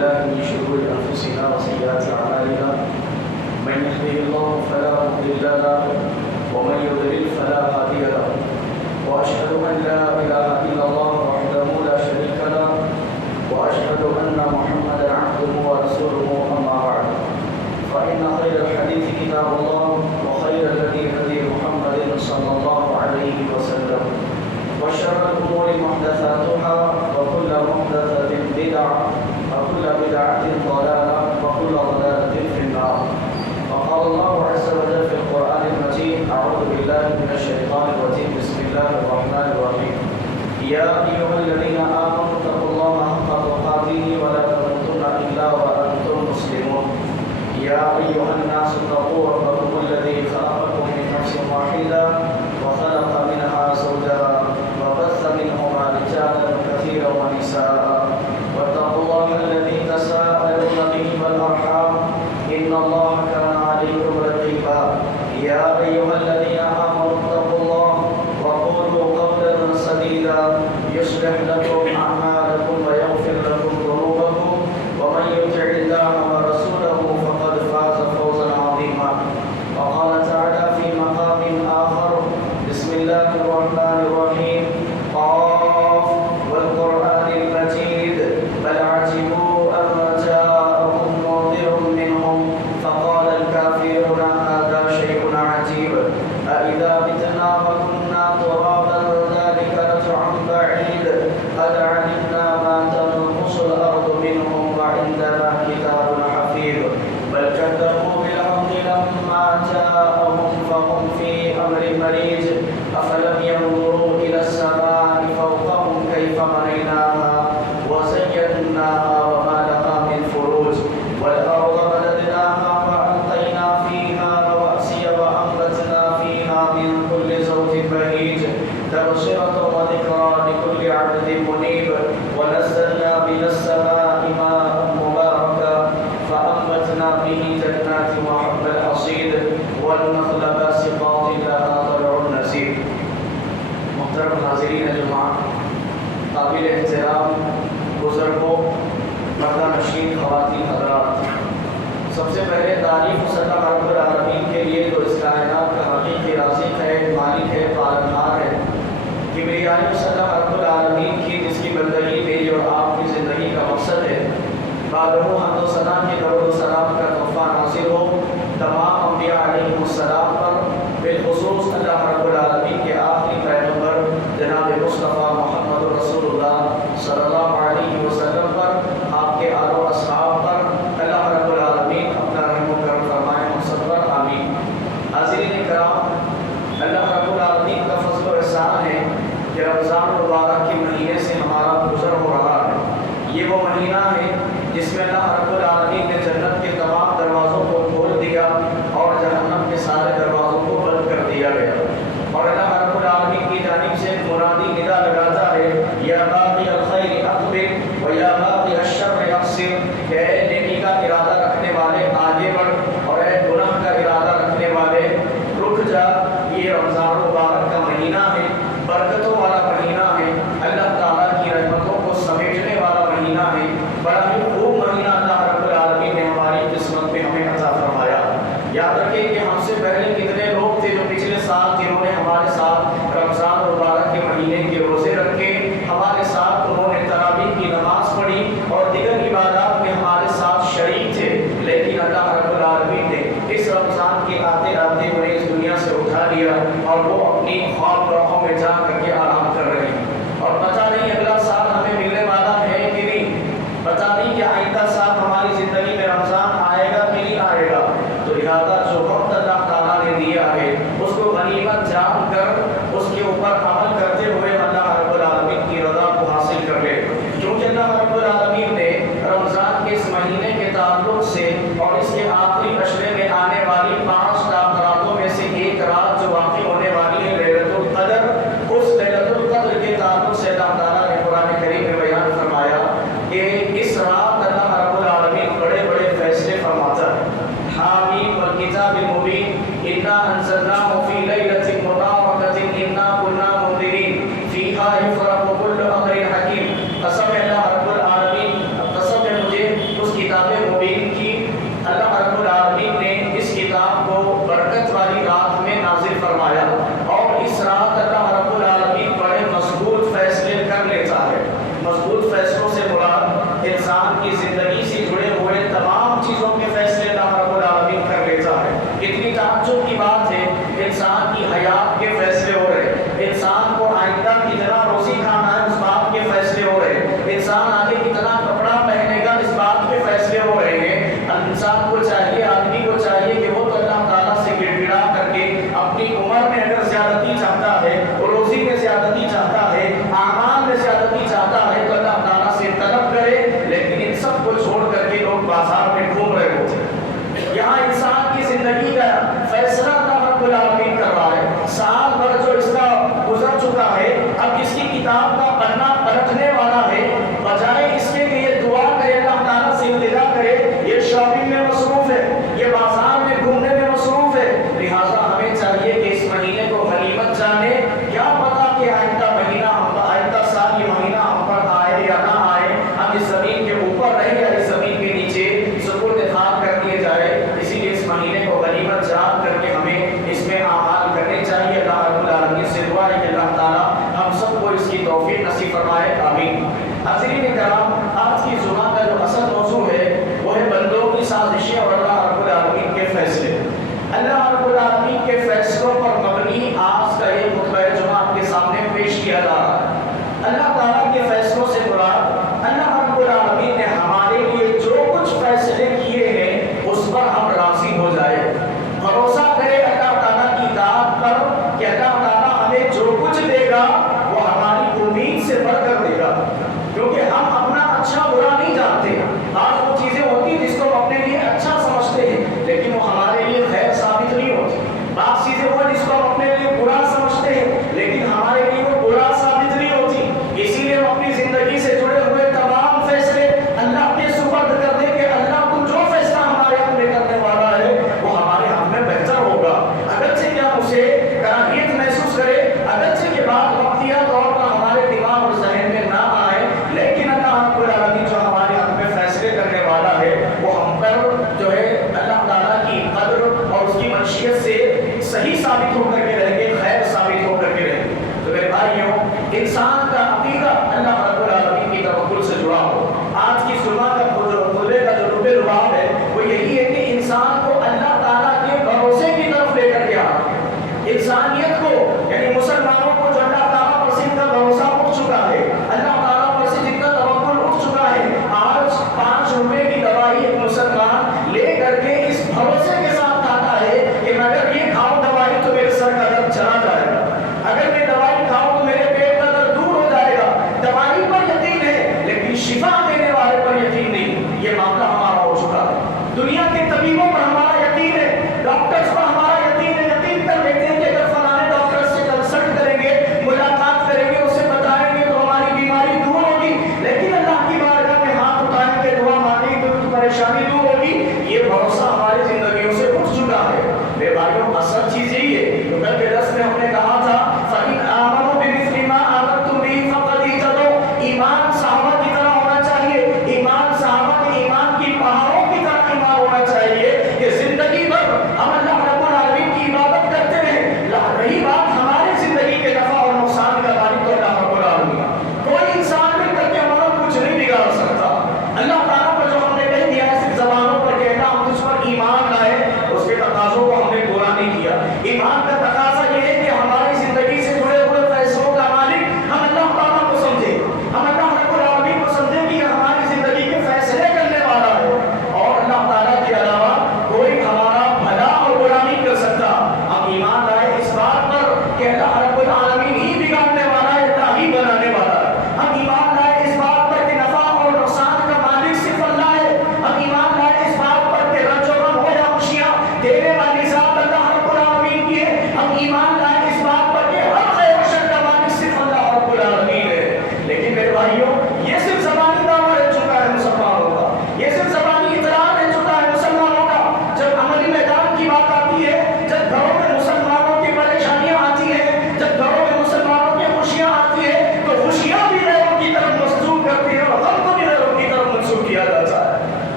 بالله من شرور أنفسنا وسيئات أعمالنا من يهده الله فلا مضل له ومن يضلل فلا هادي له وأشهد أن لا إله إلا الله وحده لا شريك له وأشهد أن محمدا عبده ورسوله أما بعد فإن خير الحديث كتاب الله وخير الهدي هدي محمد صلى الله عليه وسلم وشر الأمور محدثاتها وكل محدثة بدعة وكل بدعة ضلالة وكل ضلالة في النار. وقال الله عز وجل في القرآن المجيد: أعوذ بالله من الشيطان الرجيم بسم الله الرحمن الرحيم يا أيها الذين آمنوا اتقوا الله حق تقاته ولا تموتن إلا وأنتم مسلمون. يا أيها الناس اتقوا ربكم الذي خلقكم من نفس واحدة وخلق منها زوجها وبث منهما رجالا كثيرا ونساء واتقوا الله الذي تساءلون به والأرحام إن الله كان عليكم رقيبا. يا أيها الذين آمنوا اتقوا الله وقولوا قولا سديدا يصلح لكم أعمالكم ويغفر لكم ذنوبكم ومن يطع الله ورسوله فقد فاز فوزا عظيما. وقال تعالى في مقام آخر: بسم الله الرحمن الرحيم قاف والقرآن المجيد بل عجبوا أن جاءهم منذر منهم فقال الكافرون هذا شيء عجيب أإذا متنا وكنا ترابا ذلك رجع بعيد قد علمنا ما تنقص الأرض منهم وعندنا كتاب حفيظ بل كذبوا بالحق لما جاءهم فهم في أمر مريج أفلم ينظروا إلى السماء فوقهم كيف بنيناها وزيناها وما لها من فروج والأرض مددناها وألقينا فيها رواسي وأنبتنا فيها من كل زوج بهيج تبصرة وذكرى لكل عبد منيب ونزلنا من السماء ماء مباركا فأنبتنا به جنات وحب الحصيد والنخل باسقات لها طلع نضيد. محترم ناظرین جماعت، قابل احترام بزرگوں، پردہ نشین خواتین حضرات، سب سے پہلے تعریف اس اللہ رب العالمین کے لیے جو اس کائنات کا حقیقی رازق ہے، مالک ہے، پالنہار ہے. کبریائی اس اللہ رب العالمین کی جس کی بندگی میری اور آپ کی زندگی کا مقصد ہے. بعد حمد و ثنا کے درود و سلام کا تحفہ نازل ہو تمام انبیاء علیہ السلام پر، بالخصوص اللہ رب العالمین کے آخری پیغمبر جناب مصطفیٰ محمد رسول اللہ صلی اللہ علیہ وسلم پر، آپ کے آل و اصحاب پر اللہ رب العالمین اپنا رحم و کرم فرمائے ہم سب پر، آمین. حاضرین کرام، اللہ رب العالمین کا فضل و احسان ہے کہ رمضان مبارک کے مہینے سے ہمارا گزر ہو رہا ہے. یہ وہ مہینہ ہے جس میں اللہ رب العالمین نے جنت کے تمام دروازوں کو کھول دیا اور جہنم کے سارے دروازوں کو بند کر دیا گیا. اور اللہ رب العالمین کی جانب سے منادی ندا لگاتا ہے: یا باغی الخیر اقبل و یا باغی الشر اقصر، کہ اے نیکی کا ارادہ رکھنے والے آگے بڑھ اور اے گناہ کا ارادہ رکھنے والے رک جا. یہ رمضان مبارک کا مہینہ ہے، برکتوں والا مہینہ ہے، اللہ تعالیٰ کی رحمتوں کو سمیٹنے والا مہینہ ہے. بڑا ہی خوب مہینہ اللہ رب العالمین نے ہماری قسمت میں ہمیں عطا فرمایا. یاد رکھیں کہ ہم سے پہلے کتنے لوگ تھے جو پچھلے سال جنہوں نے ہمارے ساتھ رمضان مبارک کے مہینے کے روزے رکھے، ہمارے ساتھ انہوں نے تراویح کی نماز پڑھی اور دیگر عبادات میں ہمارے ساتھ شریک تھے، لیکن اللہ رب العالمین نے اس رمضان کے آتے آتے انہیں اس دنیا سے اٹھا لیا اور وہ اپنی خواب گاہوں میں جا کر کے آرام کر رہے ہیں. اور پتہ نہیں اگلا سال ہمیں ملنے والا ہے کہ نہیں، پتہ نہیں کہ آئندہ سال ہماری زندگی میں رمضان آئے گا کہ نہیں آئے گا. تو لہٰذا جو وقت اللہ تعالیٰ نے دیا ہے اس کو غنیمت جان کر اس کے اوپر عمل کرتے ہوئے اللہ رب العالمین کی رضا کو حاصل کر لے. کیونکہ اللہ رب العالمین نے رمضان کے اس مہینے کے تعلق سے اور اس کے آخری عشرے میں آنے والی 5 راتوں میں سے ایک رات جو واقع ہونے والی ہے لیلۃ القدر، اس لیلۃ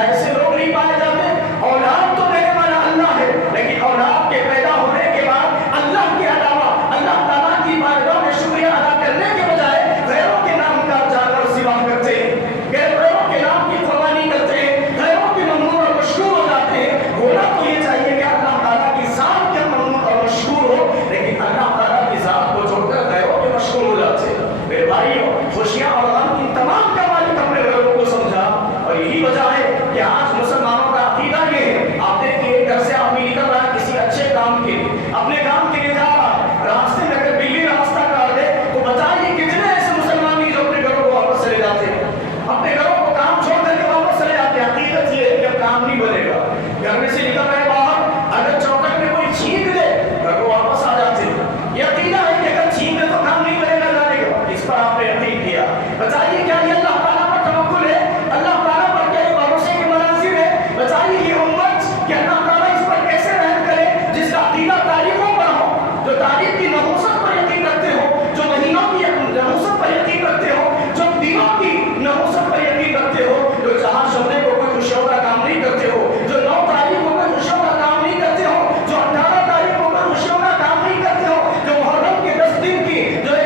کیا ایسے لوگ نہیں پائے جاتے؟ اولاد تو دینے والا اللہ ہے، لیکن اولاد کے پیدا ہونے کے بعد اللہ کے علاوہ اللہ تعالیٰ کی بارگاہ میں شکریہ ادا کرنے کے بجائے غیروں کے نام کا جا کر سوا کرتے ہیں، غیروں کے نام کی قربانی کرتے ہیں، غیروں کے ممنون اور مشکور ہو جاتے ہیں۔ ہونا تو یہ چاہیے کہ اللہ تعالیٰ کی ذات کے ممنون اور مشکور ہو، لیکن اللہ تعالیٰ کی ذات کو چھوڑ کر غیروں کے مشکور ہو جاتے ہیں۔ میرے بھائیوں، خوشیاں اور غم کی تمام کا مالک اپنے غیروں کو سمجھا، اور یہی وجہ ہے کہ آج مسلمانوں کا عقیدہ یہ ہے، آپ دیکھیے گھر سے آدمی نکل رہا ہے کسی اچھے کام کے لیے، اپنے کام کے لیے جا رہا ہے، راستے میں اگر بلی راستہ کاٹ دے تو بتائیے کتنے ایسے مسلمان ہیں جو اپنے گھروں کو واپس چلے جاتے ہیں، اپنے گھروں کو کام چھوڑ کر کے واپس چلے جاتے ہیں۔ عقیدت یہ ہے کہ اب کام نہیں بنے گا، گھر میں سے نکل رہے باہر، اگر چوکٹ میں کوئی چھینک دے گھر کو واپس آ جاتے ہیں۔ یہ عقیدہ ہے کہ اگر چھینک دے تو کام نہیں بنے گا جانے کا، اس پر آپ نے یقین کیا۔ بتائیے کیا یہ اللہ تعالیٰ پر توکل ہے؟ اللہ تعالیٰ پر کیا یہ بھروسے کے مناظر ہے؟ بتائیے یہ امت کہ اللہ تعالیٰ اس پر کیسے رحم کرے جس کا عقیدہ تاریخوں پر ہو، جو تاریخ کی نحوست پر یقین رکھتے ہو، جو مہینوں کی نحوست پر یقین رکھتے ہو، جو دنوں کی نحوست پر یقین رکھتے ہو، جو جہاں شمنے کو کوئی خوشیوں کا کام نہیں کرتے ہو، جو 9 تاریخ کو کوئی خوشیوں کا کام نہیں کرتے ہو، جو 18 تاریخ کو کوئی خوشیوں کا کام نہیں کرتے ہو، جو محرم کے 10 دن کی جو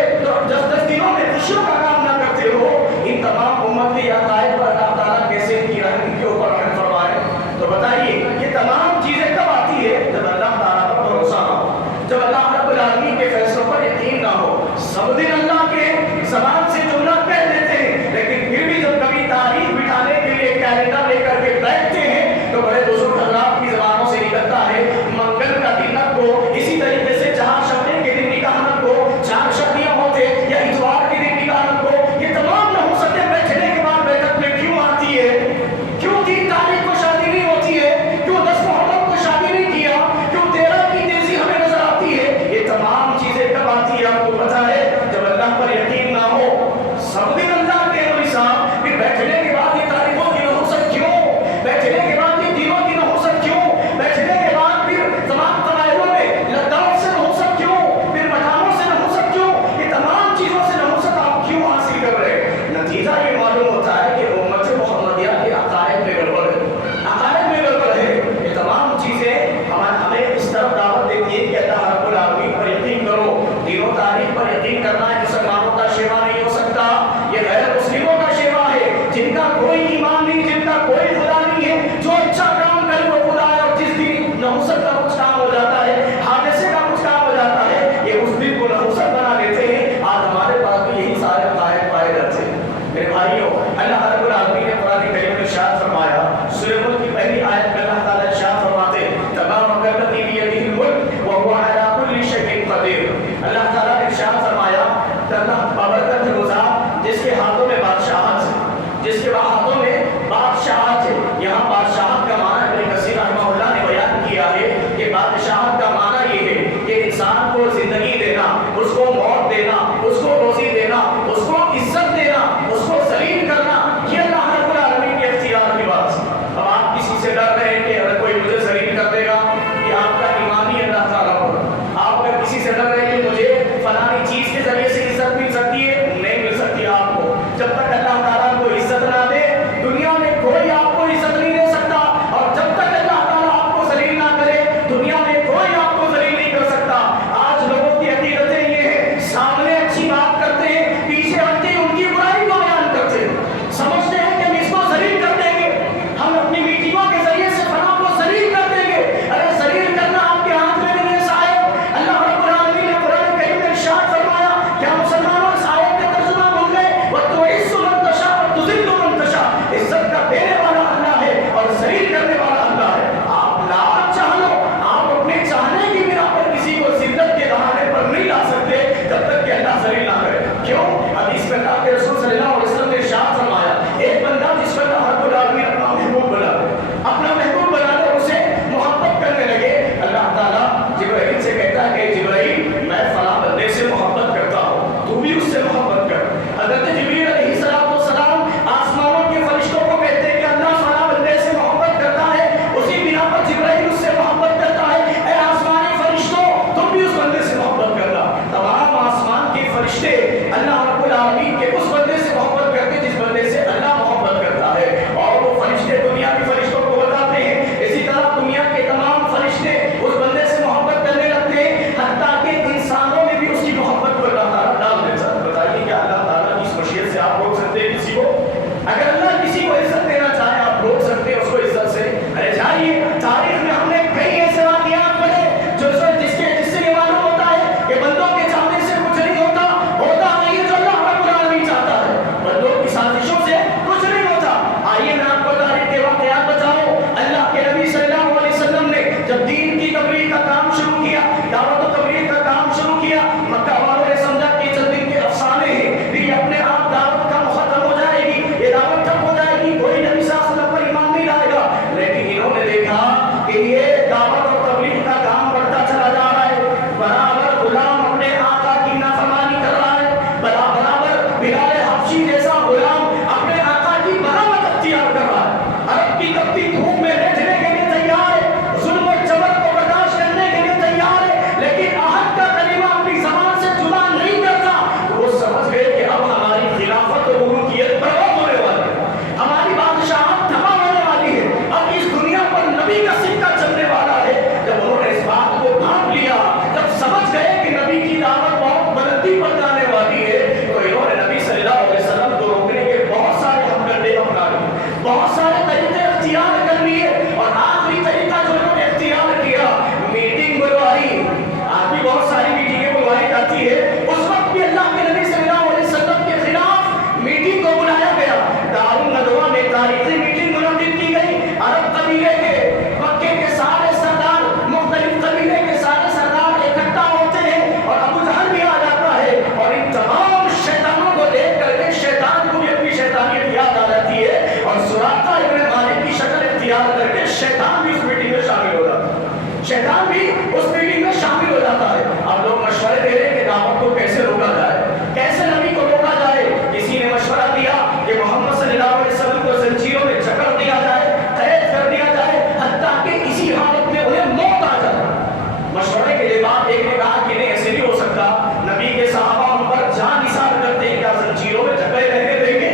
10 دنوں میں خوشیوں کا کام نہ کرتے ہو، ان تمام امت کے عقائد پر اللہ تعالیٰ کیسے ان کی رحم کے اوپر رحم فرمائے؟ تو بتائیے یہ تمام چیزیں کب آتی ہے؟ جب اللہ تعالیٰ پر بھروسہ نہ ہو، جب اللہ رب العالمین کے فیصلوں پر یقین نہ ہو۔ سب دن اللہ کے زبان سے جملہ کہہ دیتے ہیں، لیکن پھر بھی جب کبھی تاریخ بٹھانے کے لیے کیلنڈر لے کر کے بیٹھتے ہیں تو بڑے بزرگ حضرات کی زبانوں سے نکلتا ہے منگل کا دن رکھو، اسی طریقے سے جہاں شبے کے دن نکاح رکھو، 4 شادیاں ہوتے یا اتوار کے دن نکاح رکھو۔ یہ تمام نحوستیں بیٹھنے کے بعد بیٹھک میں کیوں آتی ہے؟ کیوں 3 تاریخ کو شادی نہیں ہوتی ہے؟ کیوں 10 محرم کو شادی نہیں کیا؟ کیوں 13 کی تیزی ہمیں نظر آتی ہے؟ یہ تمام چیزیں کب آتی ہے آپ کو پتا ہے؟ جب اللہ پر یقین نہ ہو۔ سب دن اللہ کے امر صاحب، پھر بیٹھنے کے بعد یہ تاریخوں کی نحوست کیوں؟ بیٹھنے کے بعد یہ دنوں کی نحوست کیوں؟ بیٹھنے کے بعد پھر تمام قبائلوں میں لداخ سے نحوست کیوں؟ پھر پٹھانوں سے نحوست کیوں؟ یہ تمام چیزوں سے نحوست آپ کیوں حاصل کر رہے ہیں؟ نتیجہ یہ معلوم ہوتا ہے کہ امت محمدیہ کے عقائد میں گڑبڑ ہے، عقائد میں گڑبڑ ہے۔ یہ تمام چیزیں ہمیں اس طرف دعوت دیتی ہے کہ اللہ رب العالمین پر یقین کرو۔ دین و تاریخ پر یقین کرنا ہے مسلمانوں کا شیوا نہیں ہو سکتا، یہ غیر مسلموں کا شیوا ہے، جن کا کوئی ایمان نہیں، جن کا کوئی خدا نہیں ہے۔ جو اچھا کام کرے وہ خدا ہے، اور جس دن نحوست کا کچھ کام ہو جاتا ہے، حادثے کا کچھ کام ہو جاتا ہے، یہ اس دن کو نحوست بنا لیتے ہیں۔ آج ہمارے پاس بھی یہی سارے عقائد پائے جاتے ہیں۔ میرے بھائیوں، اللہ رب العالمین نے قرآن کریم میں ارشاد فرمایا، سورہ ملک کی پہلی آیت میں اللہ تعالیٰ ارشاد فرماتے ہیں تبارک الذی بیدہ الملک وہو علی کل شیء قدیر۔ اللہ تعالیٰ نے ارشاد فرمایا اللہ بابرکت ہے وہ ذات جس کے ہاتھوں میں بادشاہت ہے، جس کے ہاتھوں میں بادشاہت ہے۔ یہاں بادشاہت کا معنی ابن کثیر رحمہ اللہ نے بیان کیا ہے کہ بادشاہت کا معنی یہ ہے کہ انسان کو زندگی دینا، اس کو موت دینا، اس کو روزی دینا، اس کو عزت دینا، اس کو ذلیل کرنا، یہ اللہ رب العالمین کے اختیار کی بات ہے۔ اب آپ شیطان بھی اس میٹنگ میں شامل ہو جاتا ہے، شیطان بھی اس میٹنگ میں شامل ہو جاتا ہے۔ اب لوگ مشورے دے رہے ہیں کہ دعوت کو کیسے روکا جائے، کیسے نبی کو روکا جائے۔ کسی نے مشورہ دیا کہ محمد صلی اللہ علیہ وسلم کو زنجیروں میں جکڑ دیا جائے، قید کر دیا جائے، حتیٰ کہ اسی حالت میں انہیں موت آ جائے۔ مشورے کے بعد ایک نے کہا کہ نہیں ایسے نہیں ہو سکتا، نبی کے صحابہ ان پر جان نثار کرتے ہیں، کیا زنجیروں میں جکڑے رہنے دیں گے؟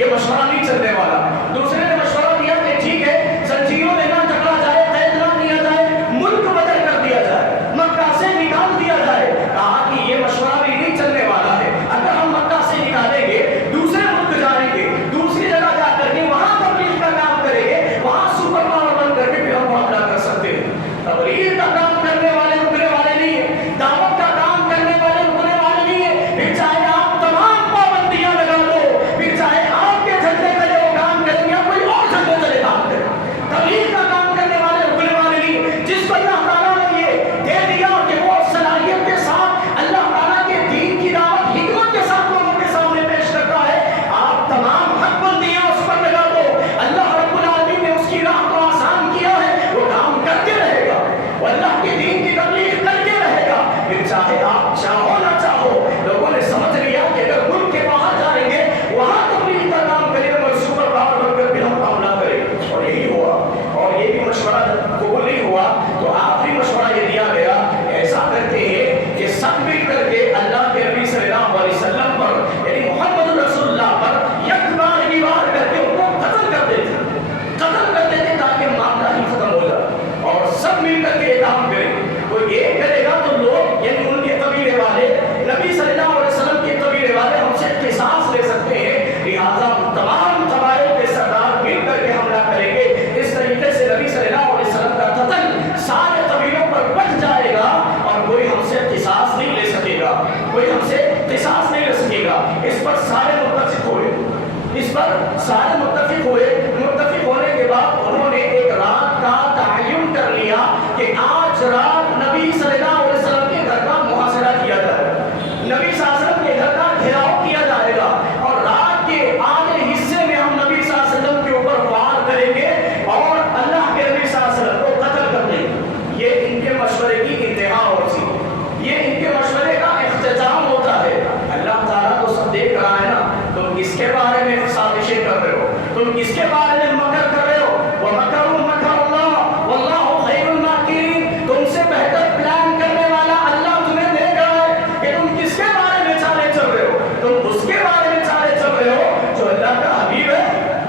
یہ مشورہ نہیں چلنے والا۔ دوسرے نے مشورہ دیا کہ ٹھیک ہے زنجیروں میں نہ جکڑا جائے، قید نہ کیا جائے، ملک بدل کر دیا جائے، مکہ سے نکال دیا جائے۔ کہا کہ یہ مشورہ بھی نہیں چلنے والا ہے، اگر ہم مکہ سے نکالیں گے دوسرے ملک جائیں گے، دوسری جگہ جا کر کے وہاں تبلیغ کا کام کریں گے، وہاں سپر پاور بن کر کے پھر ہم معاملہ کر سکتے ہیں۔ تبلیغ کا کام کرنے والے رکنے والے نہیں ہیں، دعوت کا کام کرنے والے رکنے والے نہیں ہیں، پھر چاہے آپ تمام پابندیاں لگا دو، پھر چاہے آپ کے جھنڈے تلے وہ کام کریں یا کوئی اور جھنڈے تلے کام کریں، تبلیغ کا کام کرنے والے رکنے والے نہیں ہیں۔ جس کو اللہ تعالیٰ نے یہ دے دیا کہ وہ صلاحیت کے ساتھ اللہ تعالیٰ کے دین کی دعوت حکمت کے ساتھ لوگوں کے سامنے پیش کرتا ہے، آپ تمام حق بندیاں اس پر لگا دو، اللہ رب العالمین نے اس کی راہ کو آسان کیا ہے، وہ کام کرتے رہے گا، وہ اللہ کے دین کی تبلیغ کرتے رہے گا۔ پھر چاہے آپ چاہو نہ چاہو، لوگوں نے سمجھ لیا کہ اگر ملک کے باہر جائیں گے وہاں تبلیغ کا کام کریں گے، اور سپر پاور بن کر پھر ہم کام نہ کریں، اور یہی ہوا۔ اور یہ بھی مشورہ قبول نہیں ہوا تو آخری مشورہ یہ دیا گیا، ایسا کرتے ہیں کہ سب مل کر کے اللہ کے نبی صلی اللہ علیہ وسلم پر یعنی محمد رسول اللہ پر یک بار ہی وار کر کے ان کو قتل کر دیتے تاکہ معاملہ ہی ختم ہو جائے، اور سب مل کر کے یہ کام کریں۔ کوئی ایک کرے گا تو لوگ یعنی ان کے قبیلے والے نبی صلی اللہ علیہ وسلم کے قبیلے والے ہم سے قصاص لے سکتے ہیں، لہٰذا تمام قبائل کے سردار مل کر کے حملہ کریں گے۔ اس طریقے سے نبی صلی اللہ علیہ وسلم کا قتل سارے قبیلوں پر بٹ جائے گا اور کوئی ہم سے قصاص نہیں لے سکے گا، کوئی ہم سے قصاص نہیں لے سکے گا۔ اس پر سارے متفق ہوئے، اس پر سارے متفق ہوئے۔ متفق ہونے کے بعد انہوں نے ایک رات کا تعین کر لیا کہ آج رات نبی صلی اللہ علیہ وسلم کے گھر کا محاصرہ کیا جائے گا، نبی صلی اللہ علیہ وسلم کے گھر کا گھیراؤ کیا جائے گا، اور رات کے آدھے حصے میں ہم نبی صلی اللہ علیہ وسلم کے اوپر وار کریں گے اور اللہ کے نبی صلی اللہ علیہ وسلم کو قتل کر دیں گے۔ یہ ان کے مشورے کی انتہا ہوتی ہے، یہ ان کے مشورے کا اختتام ہوتا ہے۔ اللہ تعالیٰ تو سب دیکھ رہا ہے نا، تم کس کے بارے میں سازشیں کر رہے ہو، تم کس کے بارے میں مکر کر رہے ہو۔ وَمَكَرُوا مَكَرَ اللَّهُ وَاللَّهُ خَيْرُ الْمَاكِرِينَ، تم سے بہتر پلان کرنے والا اللہ تمہیں دیکھ رہا ہے کہ تم کس کے بارے میں چالیں چل رہے ہو، تم اس کے بارے میں چالیں چل رہے ہو جو اللہ کا حبیب ہے،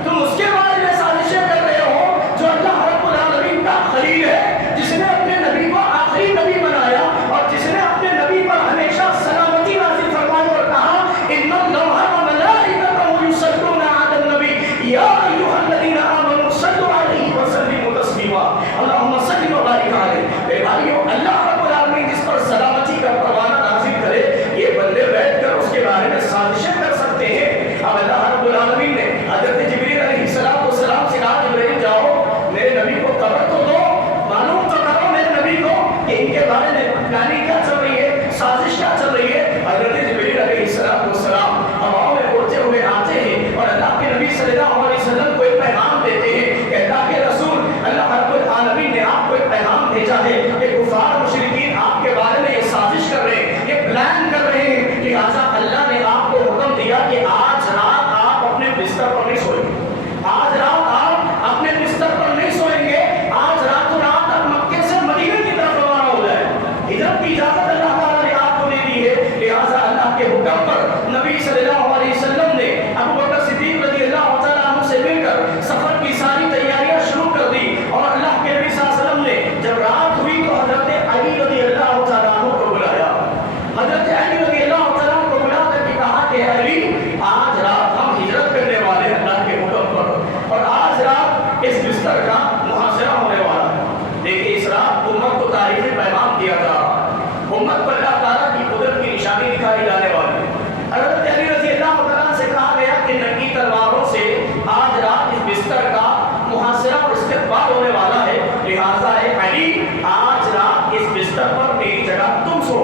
تم اس کے بارے میں سازشیں کر رہے ہو جو اللہ رب العالمین کا خلیل ہے، جس نے اپنے نبی کو آخری نبی بنایا اور جس نے اپنے نبی پر ہمیشہ سلامتی نازل فرمائی اور کہا ان اللہ وملائکتہ یصلون علی النبی یا ایھا الذین آمنوا صلوا علیہ وسلموا تسلیما اللہم صل وبارک علیہ۔ اے بھائیو، اللہ رب العالمین جس پر سلامتی کا پروانہ نازل کرے، یہ بندے بیٹھ کر اس کے بارے میں سازشیں کر سکتے ہیں۔ اب اللہ رب العالمین نے حضرت جبریل علیہ السلام سے کہا جبریل جاؤ میرے نبی کو خبر تو دو، معلوم تو کرو میرے نبی کو کہ ان کے بارے میں پلاننگ کیا چل رہی ہے، سازش کیا چل رہی ہے۔ حضرت جبریل علیہ السلام ہواؤں میں اڑتے ہوئے آتے ہیں اور اللہ کے نبی صلی اللہ علیہ وسلم کو ایک پیغام دیتے ہیں کہ اللہ کے رسول اللہ رب العالمین نے آپ کو ایک پیغام بھیجا ہے کہ کفار مشرکین آپ کے بارے میں یہ سازش کر رہے ہیں، یہ پلان کر رہے ہیں، لہٰذا اللہ نے آپ کو حکم دیا کہ آج رات آپ اپنے بستر پر نہیں سوئیں گے، آج رات آپ اپنے بستر پر نہیں سوئیں گے، آج راتوں رات آپ مکے سے مدینے کی طرف روانہ ہو جائیں۔ ہجرت کی اجازت اللہ تعالیٰ نے آپ کو دے دی ہے، لہٰذا اللہ کے حکم پر نبی صلی اللہ علیہ وسلم نے ابو بکر صدیق رضی اللہ تعالیٰ عنہ سے مل کر سفر کی ساری تیاریاں شروع کر دی، اور اللہ کے نبی صلی اللہ علیہ وسلم نے جب رات ہوئی تو حضرت علی رضی اللہ تعالیٰ عنہ کو بلایا، حضرت علی رضی اللہ تعالیٰ عنہ کو بلا کر کے کہا کہ علی آج رات ہم ہجرت کرنے والے ہیں اللہ کے حکم پر، اور آج رات اس بستر کا محاصرہ ہونے والا ہے۔ دیکھیے اس رات امت کو تاریخی پیغام دیا جا رہا ہے، امت پر اللہ تعالیٰ کی قدرت کی نشانی دکھائی جانے والی ہے۔ حضرت علی رضی اللہ تعالیٰ سے کہا گیا کہ ننگی تلواروں سے آج رات اس بستر کا محاصرہ اور استقبال ہونے والا ہے، لہٰذا اے علی آج رات اس بستر پر میری جگہ تم سو،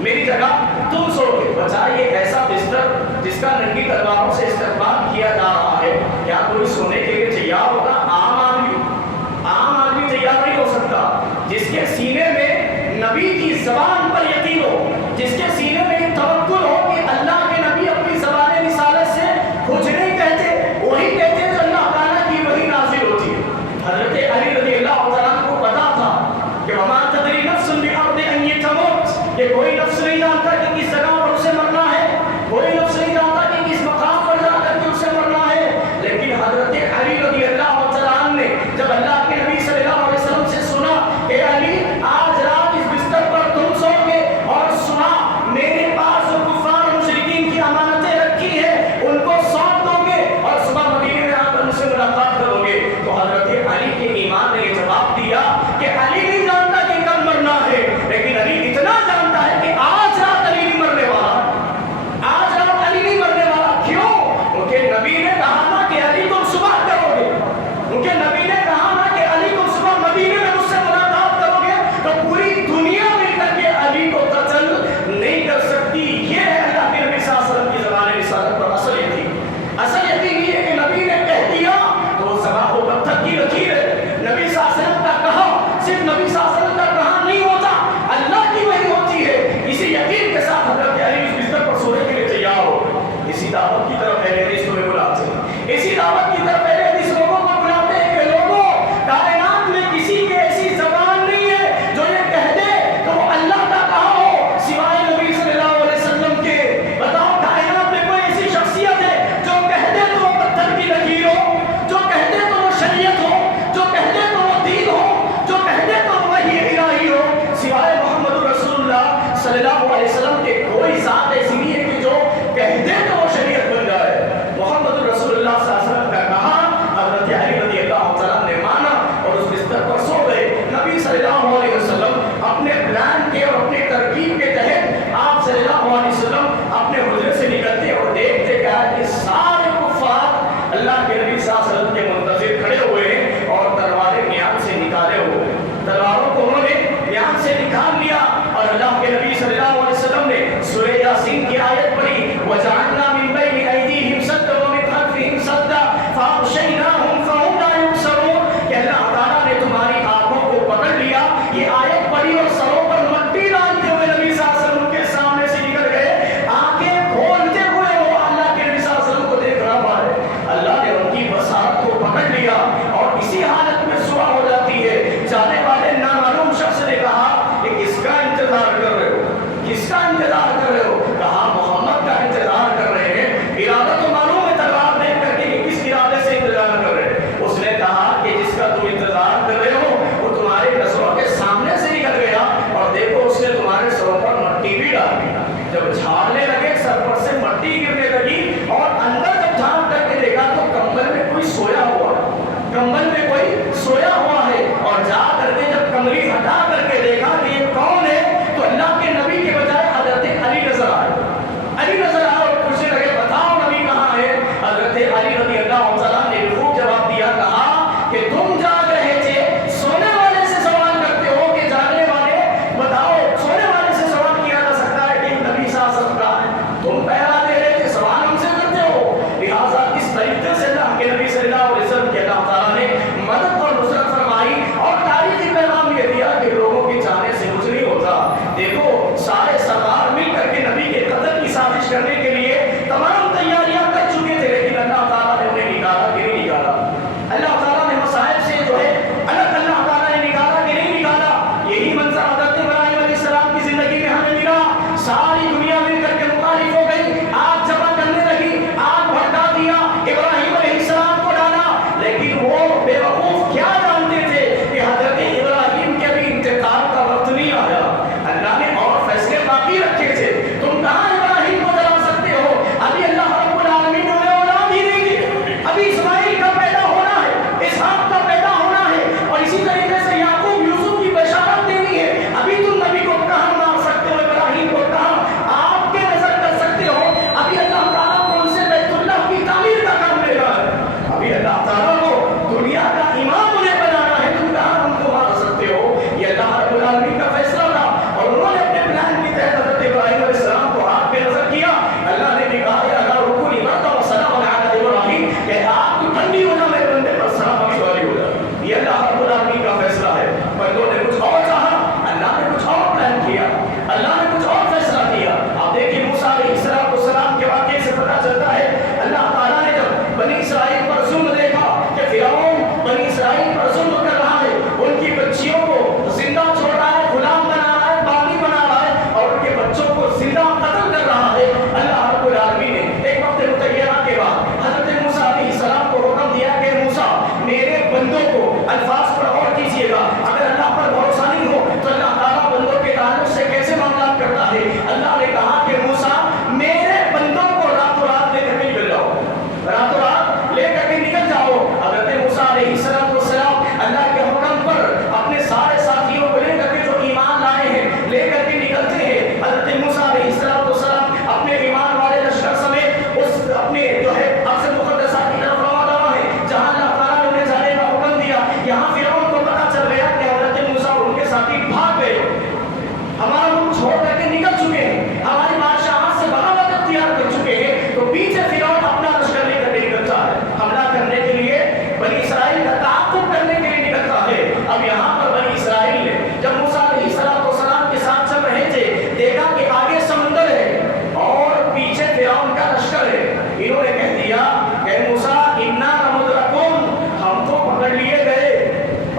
میری جگہ تم سو گے۔ بچائیے ایسا بستر جس کا ننگی تلواروں سے استقبال کیا جا رہا ہے، کیا کوئی سونے کے لیے تیار ہوگا؟ عام زبان پر یقین ہو، جس کے سینے میں توکل ہو کہ اللہ کے نبی اپنی زبان رسالت سے کچھ نہیں کہتے، وہی کہتے جو اللہ تعالیٰ کی وحی نازل ہوتی ہے۔ حضرت علی رضی اللہ تعالیٰ کو پتا تھا کہ وما تدری نفس بأرض ان تموت، کہ کوئی نفس نہیں جانتا کہ کس جگہ پر اسے مرنا ہے، کوئی نفس نہیں جانتا کہ کس مقام پر جا کر کے اسے مرنا ہے۔ لیکن حضرت علی رضی اللہ تعالیٰ نے جب اللہ کے نبی صلی اللہ علیہ وسلم سے سنا کہ علی آج رات اس بستر پر تم سو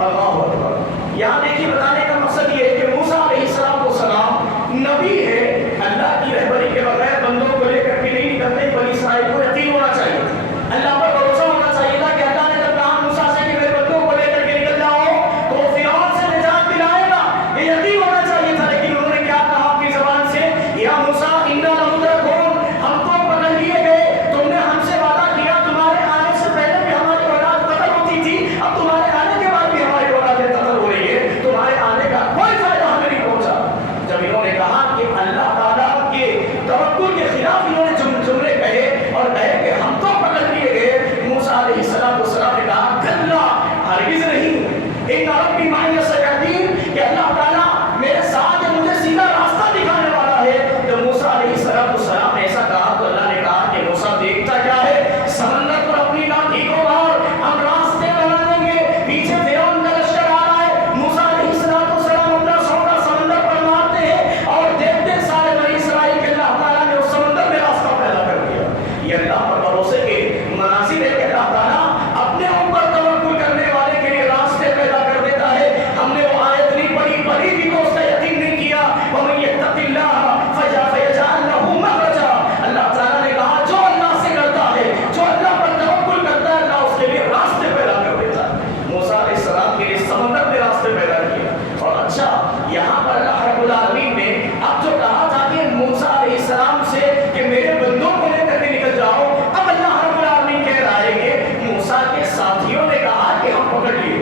اللہ اکبر. یہاں دیکھیے بتانے کا مقصد یہ ہے کہ موسیٰ علیہ السلام نبی ہے. اللہ کی رہبری کے بغیر بندوں کو لے کر کے نہیں نکلتے. بنی اسرائیل کو یقین ہونا چاہیے تھا, اللہ پر بھروسہ ہونا چاہیے تھا کہ اللہ نے جب کہا موسیٰ سے کہ میرے بندوں کو لے کر کے نکل جاؤ تو وہ فرعون سے نجات دلائے گا, یہ یقین ہونا چاہیے تھا. لیکن انہوں نے کیا کہا اپنی زبان سے, یا موسیٰ انا لمدرکون, ہم تو پکڑ لیے گئے, تم نے ہم سے وعدہ کیا تمہارے آنے سے پہلے بھی ہماری اولاد قتل ہوتی تھی, اب تمہارے آنے کے بعد بھی ہماری اولادیں قتل ہو رہی ہے, تمہارے آنے کا کوئی فائدہ ہمیں نہیں پہنچا. جب انہوں نے کہا کہ اللہ تعالیٰ کے توکل کے خلاف انہوں نے جملے کہے اور کہے کہ ہم تو پکڑ لیے گئے, موسیٰ علیہ السلام نے کہا کلا, ہرگز نہیں, ان ربی معی سیہدین, کہ اللہ تعالیٰ میرے ساتھ ہے, مجھے سیدھا راستہ دکھانے والا ہے. جب موسیٰ علیہ السلام نے ایسا کہا تو اللہ نے کہا کہ موسیٰ دیکھتا کیا ہے, سمندر پر اپنی لاٹھی کو مار, ہم راستے بنا دیں گے. پیچھے فرعون کا لشکر آ رہا ہے, موسیٰ علیہ السلام اپنا سوٹا سمندر پر مارتے ہیں اور دیکھتے سارے بنی اسرائیل کے اللہ تعالیٰ نے اس سمندر میں راستہ پیدا کر دیا. یہ اللہ پر بھروسے کے مناظر ہے کہ اللہ تعالیٰ اپنے اوپر توکل کرنے والے کے لیے راستے پیدا کر دیتا ہے. ہم نے وہ آیت نہیں پڑھی بھی تو اس کا یقین نہیں کیا. وَمَن يَتَّقِ اللَّهَ فَيَجْعَل لَّهُ مَخْرَجًا, اللہ تعالیٰ نے کہا جو اللہ سے ڈرتا ہے, جو اللہ پر توکل کرتا ہے, اللہ اس کے لیے راستے پیدا کر دیتا ہے. موسیٰ علیہ السلام کے لیے سمندر میں راستے پیدا کیا. اور اچھا, یہاں پر اللہ رب العالمین نے اب جو کہا تھا کہ موسیٰ علیہ السلام سے کہ میرے بندوں کو لے کر کے نکل جاؤ, اب اللہ رب العالمین کہہ رہا ہے کہ موسیٰ کے ساتھیوں نے کہا کہ ہم پکڑ لیے.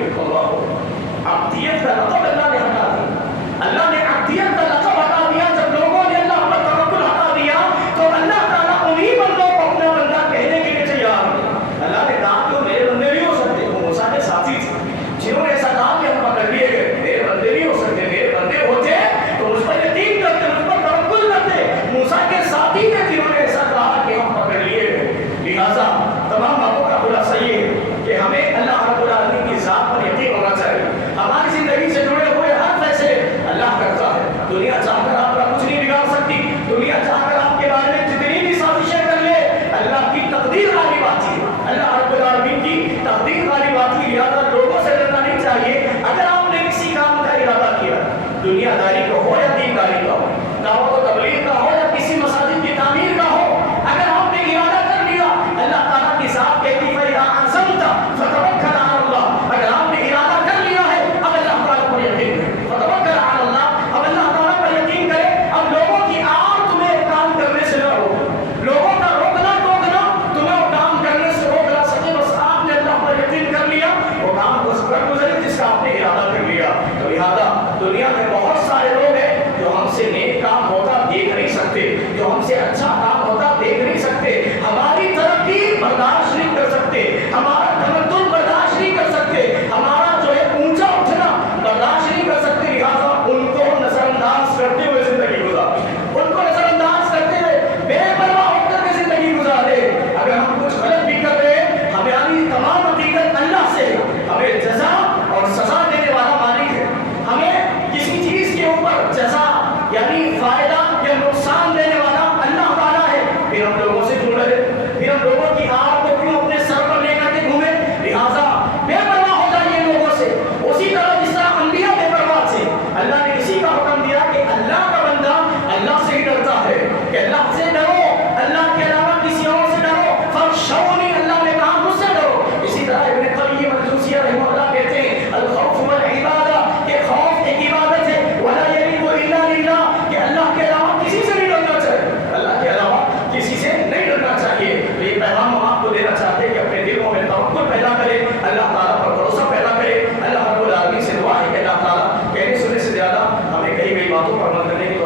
عبدیت کا لقب اللہ نے ہٹا دیا, اللہ نے عبدیت کا لقب ہٹا دیا. جب لوگوں نے اللہ پر توکل ہٹا دیا تو اللہ تعالیٰ انہی بندوں کو اپنا بندہ کہنے کے لیے تیار ہے. اللہ نے کہا کہ میرے بندے بھی ہو سکتے, وہ موسیٰ کے ساتھی تھے جنہوں نے ایسا کہا کہ ہم پکڑ لیے گئے, میرے بندے بھی ہو سکتے, میرے بندے ہوتے تو مجھ پر یقین کرتے, مجھ پر توکل کرتے. موسیٰ کے ساتھی تھے جنہوں نے ایسا کہا کہ ہم پکڑ لیے گئے. لہٰذا تمام باتوں کا خلاصہ یہ ہے کہ ہمیں اللہ رب العالمین کی ذات پر یقین ہونا چاہیے. ہماری زندگی سے جڑے ہوئے ہر فیصلے اللہ کرتا ہے. دنیا چاہ کر آپ کا کچھ نہیں بگاڑ سکتی. دنیا چاہ کر آپ کے بارے میں جتنی بھی سازشیں کر لے, اللہ کی تقدیر غالب آتی ہے, اللہ رب العالمین کی تقدیر غالب آتی ہے. لہٰذا لوگوں سے ڈرنا نہیں چاہیے. اگر آپ نے کسی کام کا ارادہ کیا, دنیا داری کا ہو یا دین داری کا ہو, دعوت و تبلیغ کا ہو یا کسی مساجد کی تعمیر کا ہو, اگر آپ نے ارادہ کر لیا, اللہ تعالیٰ کی ذات کہتی ہے فَإِذَا عَزَمْتَ فَتَوَكَّلْ عَلَى اللَّهِ, اگر آپ نے ارادہ کر لیا ہے اب اللہ تعالیٰ پر یقین کرے. فَتَوَكَّلْ عَلَى اللَّهِ, اب اللہ تعالیٰ پر یقین کرے. اب لوگوں کی آڑ تمہیں کام کرنے سے نہ روکے, لوگوں کا روکنا ٹوکنا تمہیں وہ کام کرنے سے روک نہ سکے. بس آپ نے اللہ پر یقین کر لیا, وہ کام کو کر گزرے جس کا آپ نے ارادہ کر لیا. تو لہٰذا دنیا میں بہت سارے لوگ ہیں جو ہم سے نیک کام ہوتا دیکھ نہیں سکتے, جو ہم سے اچھا کام ہوتا دیکھ نہیں سکتے, ہماری ترقی برداشت نہیں کر سکتے, ہمارا تمدن برداشت نہیں کر سکتے, ہمارا جو ہے اونچا اٹھنا برداشت نہیں کر سکتے. لہٰذا ان کو نظر انداز کرتے ہوئے زندگی گزارے, ان کو نظر انداز کرتے ہوئے بے پرواہ ہو کر کے زندگی گزارے. اگر ہم کچھ غلط بھی کر رہے ہیں, ہماری تمام عقیدت اللہ سے, ہمیں جزا اور سزا دینے والا مالک ہے. ہمیں کسی چیز کے اوپر جزا یعنی فائدہ یا نقصان دینے والا اللہ تعالیٰ ہے. پھر ہم لوگوں سے کیوں ڈرے, پھر ہم لوگوں کی آڑ کو کیوں اپنے سر پر لے کر کے گھومے. لہٰذا بے پرواہ ہو جائیے لوگوں سے, اسی طرح جس طرح انبیاء بے پرواہ تھے. اللہ نے اسی کا حکم دیا کہ اللہ کا بندہ اللہ سے ہی ڈرتا ہے, کہ اللہ سے ڈرو, اللہ کے علاوہ کسی اور سے ڈرو. فَاخْشَوْنِی, اللہ نے کہا مجھ سے ڈرو. اسی طرح ابن قیم الجوزیہ رحمہ اللہ کہتے ہیں الخوف والعبادہ, کہ خوف ایک عبادت ہے. وَلَا يَلِيقُ إِلَّا لِلَّهِ, کہ اللہ کے علاوہ کسی سے نہیں ڈرنا چاہیے, اللہ کے علاوہ کسی سے نہیں ڈرنا چاہیے. تو یہ پیغام ہم آپ کو دینا چاہتے ہیں کہ اپنے دلوں میں توکل پیدا کرے, اللہ تعالیٰ پر بھروسہ پیدا کرے. اللہ رب العالمین سے دعا ہے کہ اللہ تعالیٰ کہنے سننے سے زیادہ ہمیں کہی گئی باتوں پر عمل کرنے کی